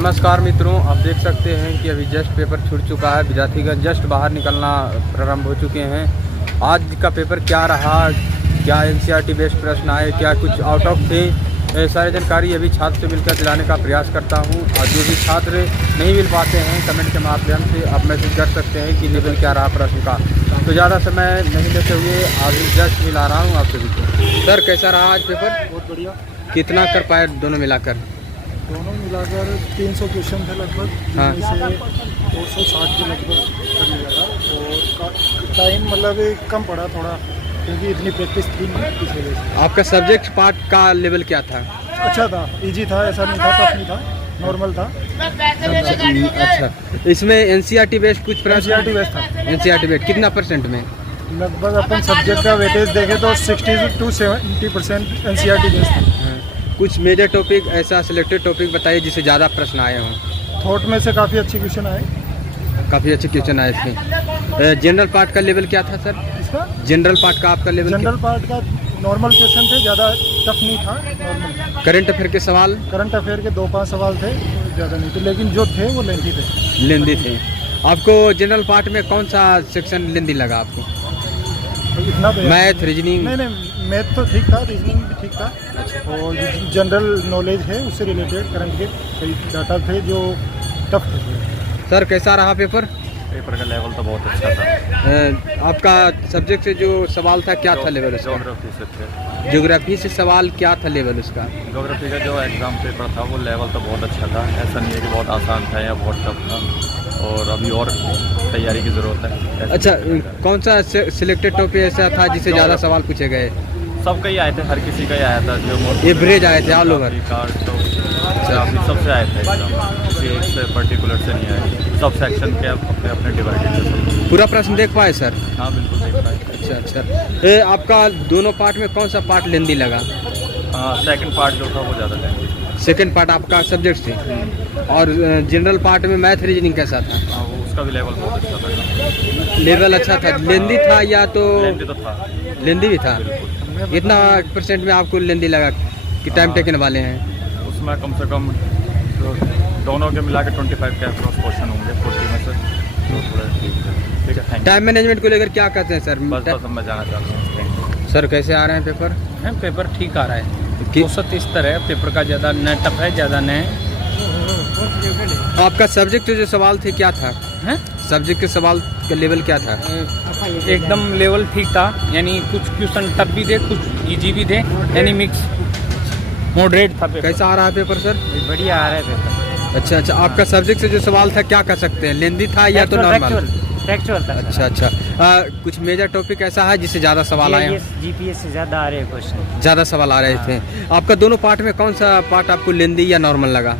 नमस्कार मित्रों, आप देख सकते हैं कि अभी जस्ट पेपर छूट चुका है। विद्यार्थीगण जस्ट बाहर निकलना प्रारंभ हो चुके हैं। आज का पेपर क्या रहा, क्या एनसीईआरटी बेस्ड प्रश्न आए, क्या कुछ आउट ऑफ थे, सारी जानकारी अभी छात्र से मिलकर दिलाने का प्रयास करता हूं। और जो भी छात्र नहीं मिल पाते हैं कमेंट के माध्यम से आप मैसेज कर सकते हैं कि लेवल क्या रहा प्रश्न का। तो ज़्यादा समय नहीं लेते हुए अभी जस्ट मिला रहा हूँ आपसे भी। सर कैसा रहा आज पेपर? बहुत बढ़िया। कितना कर पाए दोनों मिलाकर? दोनों मिलाकर 300 क्वेश्चन थे लगभग। हाँ। जिसमें से 260 के लगभग कर लिया था। और टाइम मतलब कम पड़ा थोड़ा, क्योंकि इतनी प्रैक्टिस थी नहीं इस वजह से। आपका सब्जेक्ट पार्ट का लेवल क्या था? अच्छा था, इजी था, ऐसा नहीं था टफ नहीं था, नॉर्मल था। अच्छा, इसमें एनसीईआरटी बेस्ड कुछ प्रश्न? एनसीईआरटी बेस्ड था। एनसीईआरटी बेस्ड कितना परसेंट में? लगभग अपन सब्जेक्ट का वेटेज देखें तो 60 to 70% एनसीईआरटी बेस्ड था। कुछ मेजर टॉपिक ऐसा सिलेक्टेड टॉपिक बताइए जिससे ज़्यादा प्रश्न आए हों। थॉट में से काफ़ी अच्छे क्वेश्चन आए। काफ़ी अच्छे क्वेश्चन आए इसमें। जनरल पार्ट का लेवल क्या था सर? इसका जनरल पार्ट का आपका लेवल? जनरल पार्ट का नॉर्मल क्वेश्चन थे, ज़्यादा टफ नहीं था, नॉर्मल। करंट अफेयर के सवाल? करंट अफेयर के 2-5 सवाल थे, ज़्यादा नहीं थे, लेकिन जो थे वो लेंथी थे। लेंदी थे। आपको जनरल पार्ट में कौन सा सेक्शन लेंदी लगा आपको? इतना तो मैथ, रीजनिंग? नहीं, मैथ तो ठीक था, रीजनिंग भी ठीक था। और जनरल नॉलेज है उससे रिलेटेड करंट के कई डाटा थे जो टफ थे। सर कैसा रहा पेपर? पेपर का लेवल तो बहुत अच्छा था। आपका सब्जेक्ट से जो सवाल था क्या था लेवल उसका? ज्योग्राफी से थे। ज्योग्राफी से सवाल क्या था लेवल उसका? ज्योग्राफी का जो एग्ज़ाम पेपर था वो लेवल तो बहुत अच्छा था। ऐसा नहीं है कि बहुत आसान था या बहुत टफ था, और अभी और तैयारी की ज़रूरत है। अच्छा, कौन सा सिलेक्टेड टॉपिक ऐसा था जिससे ज़्यादा सवाल पूछे गए? सबका ही आए थे, हर किसी का ही आया था। जो एवरेज आए थे ऑल ओवर? तो सबसे आए थे एग्जाम, किसी एक से पर्टिकुलर से नहीं आए। सब सेक्शन के अपने अपने डिवाइडेड थे। पूरा प्रश्न देख पाए सर? हाँ बिल्कुल देख पाए। अच्छा, आपका दोनों पार्ट में कौन सा पार्ट लेंदी लगा? सेकंड पार्ट जो था वो ज़्यादा लेंदी। सेकंड पार्ट आपका सब्जेक्ट से? और जनरल पार्ट में मैथ रीजनिंग कैसा था? हाँ, वो उसका भी लेवल बहुत अच्छा था। लेवल अच्छा था। लेंदी था या तो? लेंदी तो था। लेंदी भी था। कितना परसेंट में आपको लेंदी लगा कि टाइम टेकन वाले हैं? उसमें कम से कम तो दोनों के मिला के 25 के अक्रॉस क्वेश्चन होंगे 40 में से। तो थोड़ा ठीक है, थैंक टाइम मैनेजमेंट को लेकर क्या कहते हैं सर? यू। बस मैं जाना चाहता हूँ। सर कैसे आ रहे हैं पेपर? पेपर ठीक आ रहा है। 273 है पेपर का, ज़्यादा न टफ है, ज़्यादा न है। आपका सब्जेक्ट के जो सवाल थे क्या था? हैं? सब्जेक्ट के सवाल का लेवल क्या था? एकदम लेवल ठीक था, यानी कुछ क्वेश्चन टफ भी थे, कुछ इजी भी थे, यानी मिक्स मॉडरेट था पेपर। कैसा आ रहा है पेपर सर? बढ़िया आ रहा है पेपर। अच्छा, आपका सब्जेक्ट से जो सवाल था क्या कह सकते हैं? लेंदी था या तो नॉर्मल? टेक्चुअल था। अच्छा, कुछ मेजर टॉपिक ऐसा है जिससे ज़्यादा सवाल आए? जीपीएस से ज़्यादा आ रहे हैं क्वेश्चन। ज़्यादा सवाल आ रहे थे। आपका दोनों पार्ट में कौन सा पार्ट आपको लेंदी या नॉर्मल लगा?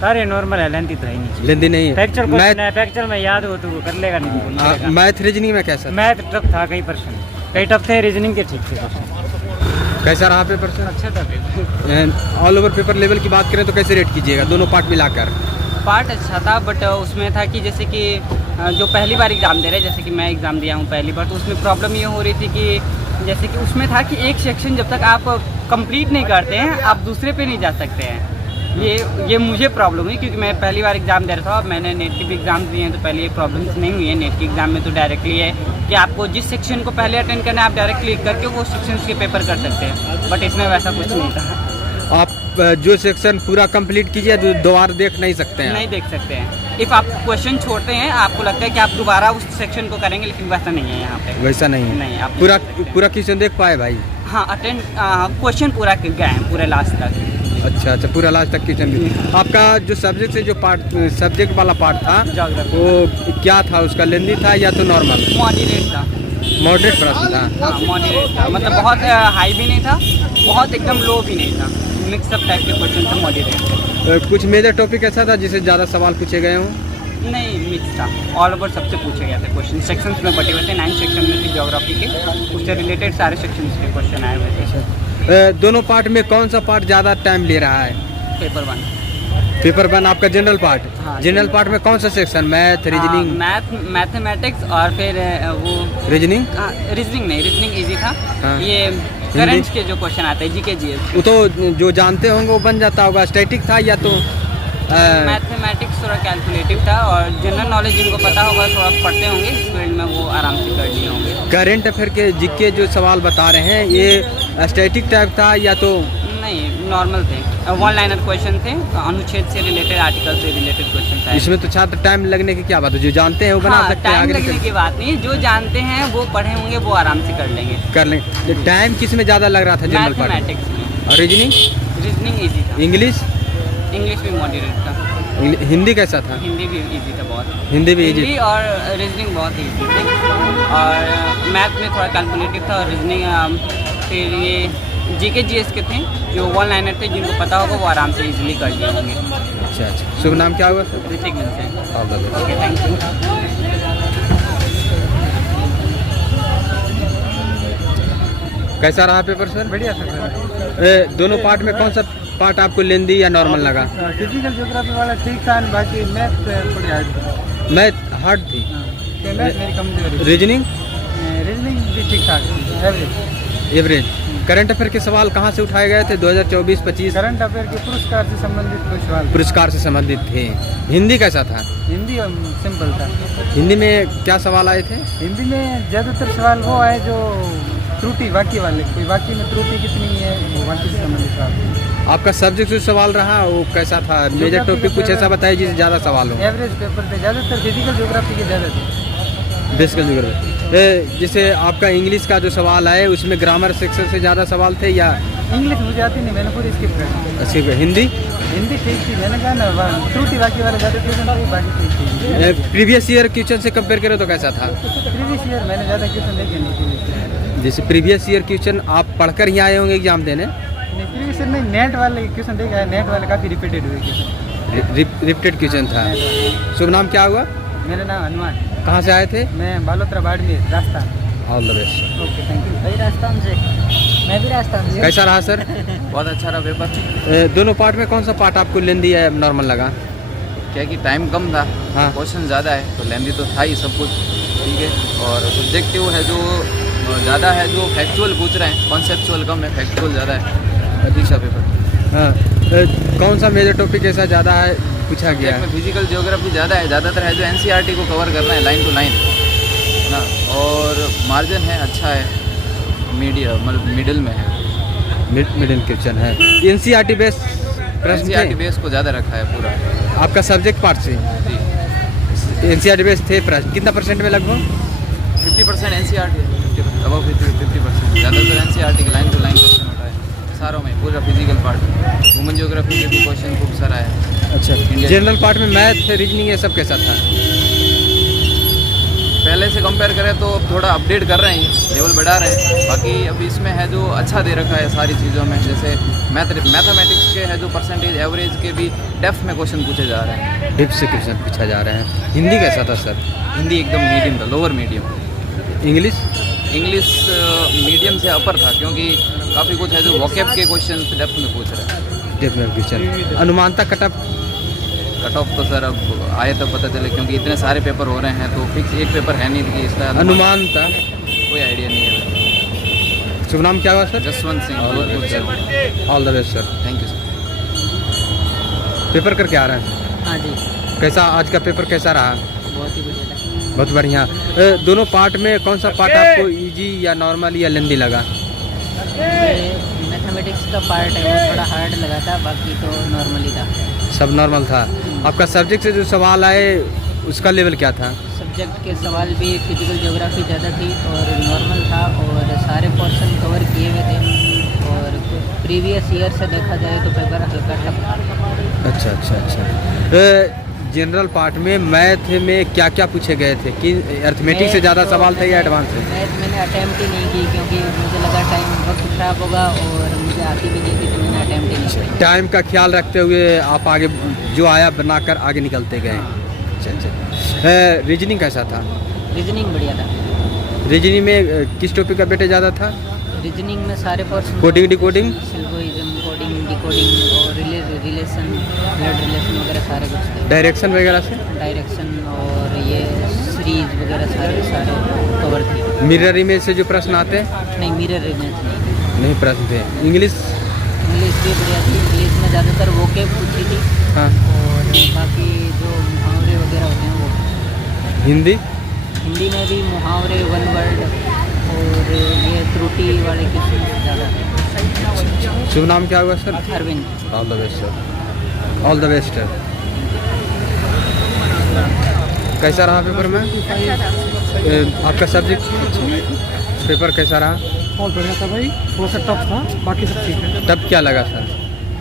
सारे नॉर्मल है, लेंथी तो है नहीं। लेंदी नहीं है। टेक्चुअल क्वेश्चन है, टेक्चुअल में याद हो तो कर लेगा, नहीं मैथ रीजनिंग में कैसा? मैथ टफ था, कई टफ थे, रीजनिंग के ठीक थे क्वेश्चन। कैसा रहा पेपर सर? अच्छा था paper. All over paper level की बात करें तो कैसे रेट कीजिएगा दोनों पार्ट मिलाकर? पार्ट अच्छा था, बट उसमें था कि जैसे कि जो पहली बार एग्ज़ाम दे रहे, जैसे कि मैं एग्ज़ाम दिया हूँ पहली बार, तो उसमें प्रॉब्लम ये हो रही थी कि जैसे कि उसमें था कि एक सेक्शन जब तक आप कंप्लीट नहीं करते हैं आप दूसरे पे नहीं जा सकते हैं। ये मुझे प्रॉब्लम हुई, क्योंकि मैं पहली बार एग्ज़ाम दे रहा था। अब मैंने नेट की भी एग्ज़ाम दिए हैं तो पहले ये प्रॉब्लम्स नहीं हुई है। नेट के एग्ज़ाम में तो डायरेक्टली है कि आपको जिस सेक्शन को पहले अटेंड करना है आप डायरेक्ट क्लिक करके वो सेक्शन के पेपर कर सकते हैं, बट इसमें वैसा कुछ नहीं था। आप जो सेक्शन पूरा कंप्लीट कीजिए दोबारा देख नहीं सकते हैं? नहीं देख सकते हैं। इफ़ आप क्वेश्चन छोड़ते हैं, आपको लगता है कि आप दोबारा उस सेक्शन को करेंगे, लेकिन वैसा नहीं है यहाँ पे। वैसा नहीं है? नहीं, आप पूरा क्वेश्चन देख पाए भाई? हाँ, क्वेश्चन पूरा गए हैं पूरे लास्ट तक। अच्छा, पूरा लास्ट तक क्वेश्चन। आपका जो सब्जेक्ट से जो सब्जेक्ट वाला पार्ट था वो क्या था? उसका लेंदी था या तो नॉर्मल? मॉडरेट था। मॉडरेट प्रश्न था? हाँ, मॉडरेट था, मतलब बहुत हाई भी नहीं था, बहुत एकदम लो भी नहीं था, मिक्सअप टाइप के क्वेश्चन थे, मॉडरेट। कुछ मेजर टॉपिक ऐसा था जिससे ज़्यादा सवाल पूछे गए हों? नहीं, मिक्स था, ऑल ओवर सबसे पूछे गए थे क्वेश्चन। सेक्शंस में बटे हुए थे, 9 सेक्शन में थे ज्योग्राफी के, उससे रिलेटेड सारे सेक्शंस के क्वेश्चन आए हुए थे। दोनों पार्ट में कौन सा पार्ट ज़्यादा टाइम ले रहा है? पेपर 1। पेपर 1 आपका जनरल पार्ट? हाँ, जनरल पार्ट में कौन सा सेक्शन? Math, reasoning? मैथमेटिक्स और फिर वो रीजनिंग? रीजनिंग नहीं, रीजनिंग इजी था। हाँ। ये करंट के जो क्वेश्चन आते हैं, जीके जीएस, वो तो जो जानते होंगे वो बन जाता होगा। स्टैटिक था या तो? मैथमेटिक्स थोड़ा कैलकुलेटिव था और जनरल नॉलेज जिनको पता होगा थोड़ा पढ़ते होंगे इस फील्ड में वो आराम से कर लिए होंगे। करंट अफेयर के जीके जो सवाल बता रहे हैं ये स्टैटिक टाइप था या तो नहीं, नॉर्मल थे, वन लाइनर क्वेश्चन थे, अनुच्छेद से रिलेटेड, आर्टिकल से रिलेटेड क्वेश्चन था। इसमें तो छात्र टाइम लगने की क्या बात है, जो जानते हैं वो बना सकते हैं, टाइम आगे लगने की बात नहीं, जो जानते हैं वो पढ़े होंगे वो आराम से कर लेंगे। कर लेंगे। टाइम किस में ज़्यादा लग रहा था? जनरल पार्ट मैथमेटिक्स में। और रीजनिंग? रीजनिंग इजी था। इंग्लिश? इंग्लिश भी मॉडरेट था। हिंदी कैसा था? हिंदी भी इजी था बहुत। हिंदी भी इजी? हिंदी और रीजनिंग बहुत इजी थे और मैथ में थोड़ा कैलकुलेटिव था और रीजनिंग फिर ये जीके जीएस के थे जो वन लाइनर थे, जिनको पता होगा वो आराम से इजीली कर लिए होंगे। अच्छा अच्छा। शुभ नाम क्या होगा सर? ऋतिक से। All the best. Okay, thank you. कैसा रहा पेपर सर? बढ़िया सर। दोनों पार्ट में कौन सा पार्ट आपको लेंदी या नॉर्मल लगा? फिजिकल ज्योग्राफी वाला ठीक था, बाकी मैथ थोड़ी हार्ड थी। मैथ हार्ड थी। मैथ मेरी कमजोरी। रीजनिंग? रीजनिंग भी ठीक ठाक, एवरेज। एवरेज। करंट अफेयर के सवाल कहाँ से उठाए गए थे 2024-25? करंट अफेयर के पुरस्कार से संबंधित कोई सवाल? पुरस्कार से संबंधित थे। हिंदी कैसा था? हिंदी सिंपल था। हिंदी में क्या सवाल आए थे? हिंदी में ज़्यादातर सवाल वो आए जो त्रुटि वाक्य वाले, कोई वाक्य में त्रुटि कितनी है वो वाक्य से संबंधित सवाल। आपका सब्जेक्ट जो सवाल रहा वो कैसा था? मेजर टॉपिक कुछ ऐसा बताइए जिससे ज़्यादा सवाल हो। एवरेज पेपर थे, ज़्यादातर फिजिकल ज्योग्राफी के ज़्यादा थे। बेसिकल ज्योग्राफी। जैसे आपका इंग्लिश का जो सवाल है उसमें ग्रामर सेक्शन से ज़्यादा सवाल थे या? इंग्लिश मुझे आती नहीं, मैंने पूरी स्किप कर दी। अच्छा। हिंदी? हिंदी ठीक थी, मैंने कहा ना त्रुटि वाक्य वाले ज़्यादा क्वेश्चन थे, बाकी ठीक थी। प्रीवियस ईयर क्वेश्चन से कंपेयर करें तो कैसा था? प्रीवियस ईयर मैंने ज़्यादा क्वेश्चन देखे नहीं। जैसे प्रीवियस ईयर क्वेश्चन आप पढ़कर ही आए होंगे एग्जाम देने? नहीं, प्रीवियस ईयर नहीं, नेट वाले क्वेश्चन देखा है, नेट वाले काफ़ी रिपीटेड हुए क्वेश्चन। रिपीटेड क्वेश्चन था। शुभ नाम क्या हुआ? मेरा नाम हनुमान। कहाँ से आए थे? मैं Balotra Barmer, Rajasthan. All the best. Okay, thank you. भाई राजस्थान से। मैं भी राजस्थान से। कैसा रहा सर? बहुत अच्छा रहा पेपर। दोनों पार्ट में कौन सा पार्ट आपको लेंदी है नॉर्मल लगा? क्या कि टाइम कम था, हाँ। क्वेश्चन ज़्यादा है तो लेंदी तो था ही सब कुछ, ठीक है। और सब्जेक्टिव है जो ज़्यादा है, जो फैक्चुअल पूछ रहे हैं, कॉन्सेप्चुअल कम है, फैक्चुअल ज़्यादा है। अच्छा पेपर। हाँ। कौन सा मेजर टॉपिक ऐसा ज़्यादा है पूछा गया है? फिजिकल ज्योग्राफी ज़्यादा है, ज़्यादातर है जो एनसीईआरटी को कवर करना है लाइन टू लाइन ना, और मार्जिन है अच्छा है, मीडियम मतलब मिडिल में है, मिडिल क्वेश्चन है। एनसीईआरटी बेस प्रश्न एनसीईआरटी थे? बेस को ज़्यादा रखा है पूरा आपका सब्जेक्ट पार्ट से जी। एनसीईआरटी बेस थे प्रश्न कितना परसेंट में लगभग? 50% एनसीईआरटी, 50% ज़्यादातर एनसीईआरटी की लाइन टू लाइन क्वेश्चन होता है सारों में, पूरा फिजिकल पार्ट, वुमेन ज्योग्राफी के भी क्वेश्चन खूब सारा है। अच्छा। जनरल पार्ट में मैथ रीजनिंग ये सब कैसा था? पहले से कंपेयर करें तो अब थोड़ा अपडेट कर रहे हैं, लेवल बढ़ा रहे हैं, बाकी अभी इसमें है जो अच्छा दे रखा है सारी चीज़ों में, जैसे मैथमेटिक्स के है जो परसेंटेज एवरेज के भी डेप्थ में क्वेश्चन पूछे जा रहे हैं, डिप से क्वेश्चन पूछा जा रहे हैं। हिंदी कैसा था सर? हिंदी एकदम मीडियम था, lower medium. English? English medium से अपर था, क्योंकि काफ़ी कुछ है जो वोकैब के क्वेश्चन डेप्थ में पूछ रहे हैं। डिप में क्वेश्चन। अनुमानता कट ऑफ तो सर अब आए तो पता चले, क्योंकि इतने सारे पेपर हो रहे हैं तो फिक्स एक पेपर है नहीं कि इसका अनुमानता कोई आइडिया नहीं है। शुभ नाम क्या हुआ sir? Jaswant Singh. All the best sir. Thank you sir. Paper करके आ रहे हैं? हाँ जी, कैसा आज का पेपर कैसा रहा? बहुत ही बढ़िया था। बहुत बढ़िया। दोनों पार्ट में कौन सा पार्ट आपको इजी या नॉर्मल या लेंदी लगा? मैथमेटिक्स का पार्ट है वो थोड़ा हार्ड लगा था, बाकी तो नॉर्मली था। सब नॉर्मल था। आपका सब्जेक्ट से जो सवाल आए उसका लेवल क्या था? सब्जेक्ट के सवाल भी फिजिकल ज्योग्राफी ज़्यादा थी और नॉर्मल था, और सारे पोर्शन कवर किए हुए थे, और प्रीवियस ईयर से देखा जाए तो पेपर हल्का टफ था। अच्छा अच्छा अच्छा। जनरल पार्ट में मैथ में क्या क्या पूछे गए थे कि अर्थमेटिक से ज़्यादा सवाल थे या एडवांस थे? मैथ मैंने अटैम्प्ट ही नहीं की, क्योंकि मुझे लगा टाइम वक्त खराब होगा और मुझे आती भी नहीं थी, तो मैंने अटैम्प्ट ही नहीं किया। टाइम का ख्याल रखते हुए आप आगे जो आया बनाकर आगे निकलते गए। अच्छा अच्छा। रीजनिंग कैसा था? रीजनिंग बढ़िया था। रीजनिंग में किस टॉपिक का बेटे ज़्यादा था? रीजनिंग में सारे portion, coding decoding, syllogism, coding decoding और रिलेशन, ब्लड रिलेशन वगैरह सारे कुछ थे। डायरेक्शन वगैरह से? डायरेक्शन और ये सीरीज वगैरह सारे कवर थे। मिरर इमेज से जो प्रश्न आते हैं? नहीं, मिरर इमेज नहीं प्रश्न थे। इंग्लिश? इंग्लिश भी बढ़िया थी। इंग्लिश में ज़्यादातर वोकेब पूछी थी हाँ। और हिंदी? हिंदी में भी मुहावरे, वन वर्ड और ये त्रुटि वाले क्वेश्चन ज़्यादा। शुभ नाम क्या हुआ sir? Arvind. All the best sir, all the best. कैसा रहा पेपर में? आपका सब्जेक्ट पेपर कैसा रहा? बहुत बढ़िया था भाई, थोड़ा सा टफ था, बाकी सब ठीक है। तब क्या लगा सर?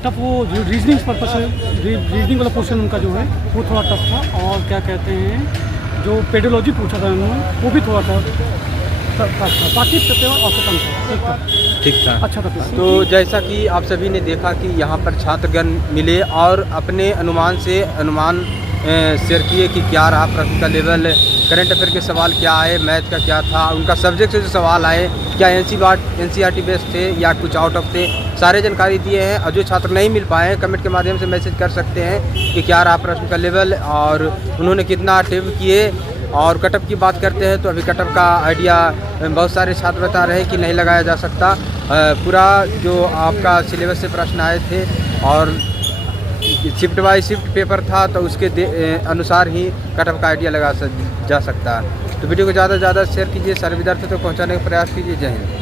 टफ वो जो रीजनिंग पर्पस है, रीजनिंग वाला पोर्शन उनका जो है वो थोड़ा टफ था, और क्या कहते हैं जो पेडोलॉजी पूछा था उन्होंने वो भी थोड़ा सा टफ था, बाकी पेपर औसतन था, ठीक था, अच्छा था पेपर। तो जैसा कि आप सभी ने देखा कि यहाँ पर छात्रगण मिले और अपने अनुमान शेयर किए कि क्या रहा प्रश्न का लेवल, करंट अफेयर के सवाल क्या आए, मैथ का क्या था, उनका सब्जेक्ट से जो सवाल आए क्या एनसीईआरटी बेस्ड थे या कुछ आउट ऑफ थे, सारे जानकारी दिए हैं। और जो छात्र नहीं मिल पाए हैं कमेंट के माध्यम से मैसेज कर सकते हैं कि क्या रहा प्रश्न का लेवल और उन्होंने कितना अटेम्प्ट किए। और कटअप की बात करते हैं तो अभी कटअप का आइडिया बहुत सारे छात्र बता रहे हैं कि नहीं लगाया जा सकता। पूरा जो आपका सिलेबस से प्रश्न आए थे और शिफ्ट बाय शिफ्ट पेपर था तो उसके अनुसार ही कटअप का आइडिया जा सकता है। तो वीडियो को ज़्यादा से ज़्यादा शेयर कीजिए, सारे विद्यार्थियों तक पहुँचाने का प्रयास कीजिए। जय हिंद।